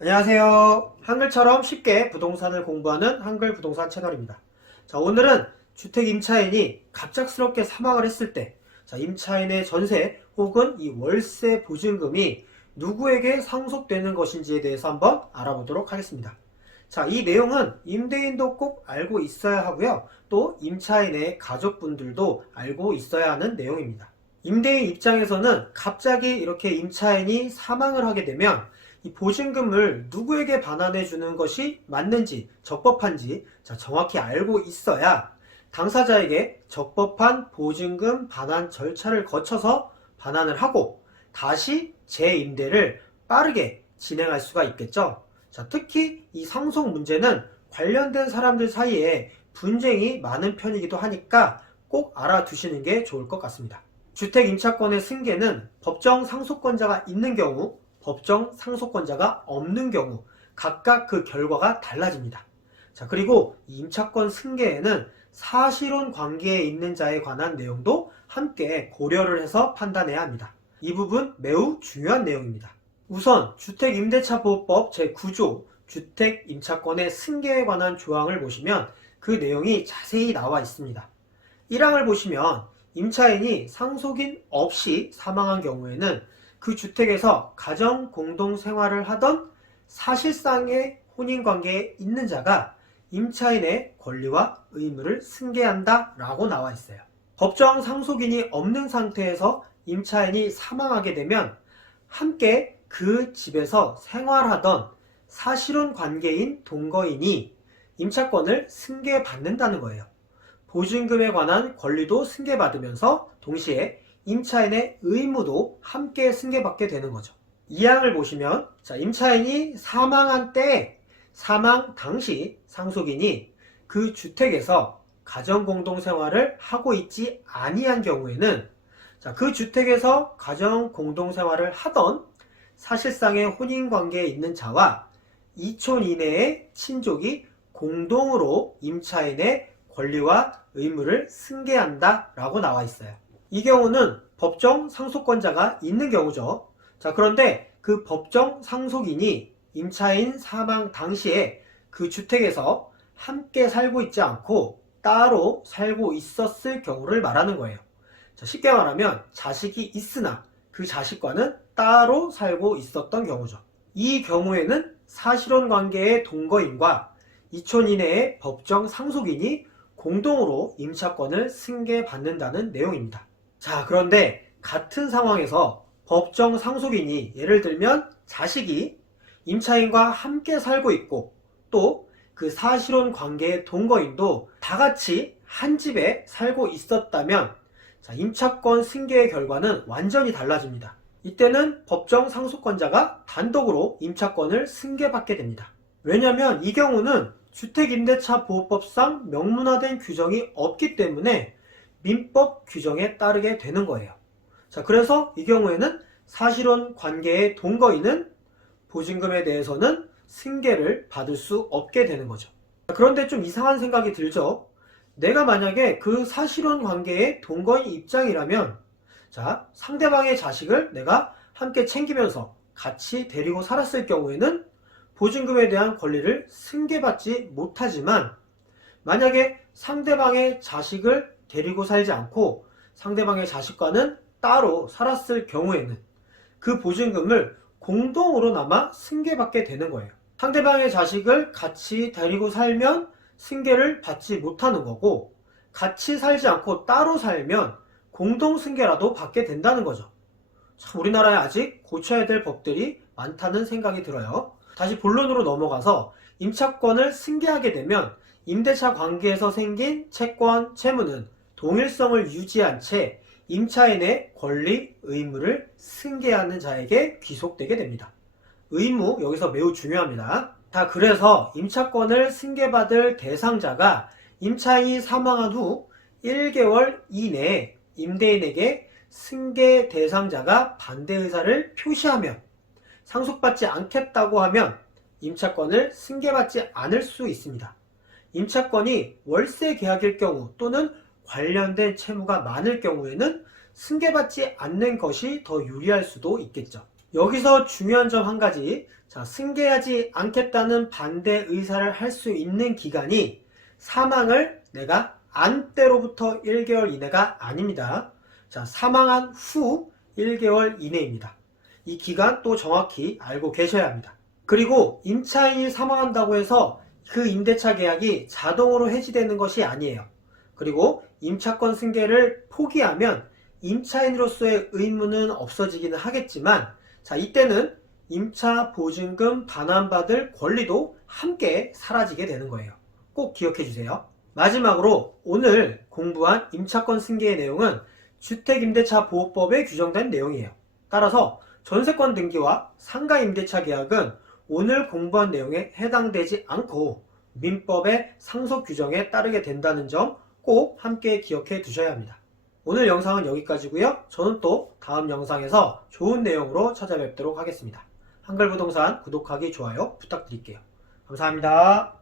안녕하세요. 한글처럼 쉽게 부동산을 공부하는 한글 부동산 채널입니다. 자, 오늘은 주택 임차인이 갑작스럽게 사망을 했을 때, 자, 임차인의 전세 혹은 이 월세 보증금이 누구에게 상속되는 것인지에 대해서 한번 알아보도록 하겠습니다. 자, 이 내용은 임대인도 꼭 알고 있어야 하고요. 또 임차인의 가족분들도 알고 있어야 하는 내용입니다. 임대인 입장에서는 갑자기 이렇게 임차인이 사망을 하게 되면 이 보증금을 누구에게 반환해 주는 것이 맞는지 적법한지 정확히 알고 있어야 당사자에게 적법한 보증금 반환 절차를 거쳐서 반환을 하고 다시 재임대를 빠르게 진행할 수가 있겠죠. 특히 이 상속 문제는 관련된 사람들 사이에 분쟁이 많은 편이기도 하니까 꼭 알아두시는 게 좋을 것 같습니다. 주택 임차권의 승계는 법정 상속권자가 있는 경우, 법정 상속권자가 없는 경우 각각 그 결과가 달라집니다. 그리고 임차권 승계에는 사실혼 관계에 있는 자에 관한 내용도 함께 고려를 해서 판단해야 합니다. 이 부분 매우 중요한 내용입니다. 우선 주택임대차보호법 제9조 주택임차권의 승계에 관한 조항을 보시면 그 내용이 자세히 나와 있습니다. 1항을 보시면 임차인이 상속인 없이 사망한 경우에는 그 주택에서 가정 공동 생활을 하던 사실상의 혼인관계에 있는 자가 임차인의 권리와 의무를 승계한다 라고 나와 있어요. 법정 상속인이 없는 상태에서 임차인이 사망하게 되면 함께 그 집에서 생활하던 사실혼 관계인 동거인이 임차권을 승계받는다는 거예요. 보증금에 관한 권리도 승계받으면서 동시에 임차인의 의무도 함께 승계받게 되는 거죠. 2항을 보시면 임차인이 사망한 때에 사망 당시 상속인이 그 주택에서 가정공동생활을 하고 있지 아니한 경우에는 그 주택에서 가정공동생활을 하던 사실상의 혼인관계에 있는 자와 2촌 이내의 친족이 공동으로 임차인의 권리와 의무를 승계한다 라고 나와 있어요. 이 경우는 법정 상속권자가 있는 경우죠. 그런데 그 법정 상속인이 임차인 사망 당시에 그 주택에서 함께 살고 있지 않고 따로 살고 있었을 경우를 말하는 거예요. 쉽게 말하면 자식이 있으나 그 자식과는 따로 살고 있었던 경우죠. 이 경우에는 사실혼 관계의 동거인과 2촌 이내의 법정 상속인이 공동으로 임차권을 승계받는다는 내용입니다. 그런데 같은 상황에서 법정 상속인이 예를 들면 자식이 임차인과 함께 살고 있고 또 그 사실혼 관계의 동거인도 다 같이 한 집에 살고 있었다면 임차권 승계의 결과는 완전히 달라집니다. 이때는 법정 상속권자가 단독으로 임차권을 승계받게 됩니다. 왜냐하면 이 경우는 주택임대차보호법상 명문화된 규정이 없기 때문에 민법 규정에 따르게 되는 거예요. 그래서 이 경우에는 사실혼 관계의 동거인은 보증금에 대해서는 승계를 받을 수 없게 되는 거죠. 그런데 좀 이상한 생각이 들죠. 내가 만약에 그 사실혼 관계의 동거인 입장이라면 상대방의 자식을 내가 함께 챙기면서 같이 데리고 살았을 경우에는 보증금에 대한 권리를 승계받지 못하지만 만약에 상대방의 자식을 데리고 살지 않고 상대방의 자식과는 따로 살았을 경우에는 그 보증금을 공동으로나마 승계받게 되는 거예요. 상대방의 자식을 같이 데리고 살면 승계를 받지 못하는 거고 같이 살지 않고 따로 살면 공동승계라도 받게 된다는 거죠. 참 우리나라에 아직 고쳐야 될 법들이 많다는 생각이 들어요. 다시 본론으로 넘어가서 임차권을 승계하게 되면 임대차 관계에서 생긴 채권, 채무는 동일성을 유지한 채 임차인의 권리, 의무를 승계하는 자에게 귀속되게 됩니다. 의무 여기서 매우 중요합니다. 그래서 임차권을 승계받을 대상자가 임차인이 사망한 후 1개월 이내에 임대인에게 승계 대상자가 반대 의사를 표시하면 상속받지 않겠다고 하면 임차권을 승계받지 않을 수 있습니다. 임차권이 월세 계약일 경우 또는 관련된 채무가 많을 경우에는 승계받지 않는 것이 더 유리할 수도 있겠죠. 여기서 중요한 점 한 가지. 자, 승계하지 않겠다는 반대 의사를 할 수 있는 기간이 사망을 내가 안 때로부터 1개월 이내가 아닙니다. 자, 사망한 후 1개월 이내입니다. 이 기간 또 정확히 알고 계셔야 합니다. 그리고 임차인이 사망한다고 해서 그 임대차 계약이 자동으로 해지되는 것이 아니에요. 그리고 임차권 승계를 포기하면 임차인으로서의 의무는 없어지기는 하겠지만, 자, 이때는 임차 보증금 반환받을 권리도 함께 사라지게 되는 거예요. 꼭 기억해 주세요. 마지막으로 오늘 공부한 임차권 승계의 내용은 주택임대차보호법에 규정된 내용이에요. 따라서 전세권 등기와 상가임대차 계약은 오늘 공부한 내용에 해당되지 않고 민법의 상속 규정에 따르게 된다는 점 꼭 함께 기억해 두셔야 합니다. 오늘 영상은 여기까지고요. 저는 또 다음 영상에서 좋은 내용으로 찾아뵙도록 하겠습니다. 한글부동산 구독하기, 좋아요 부탁드릴게요. 감사합니다.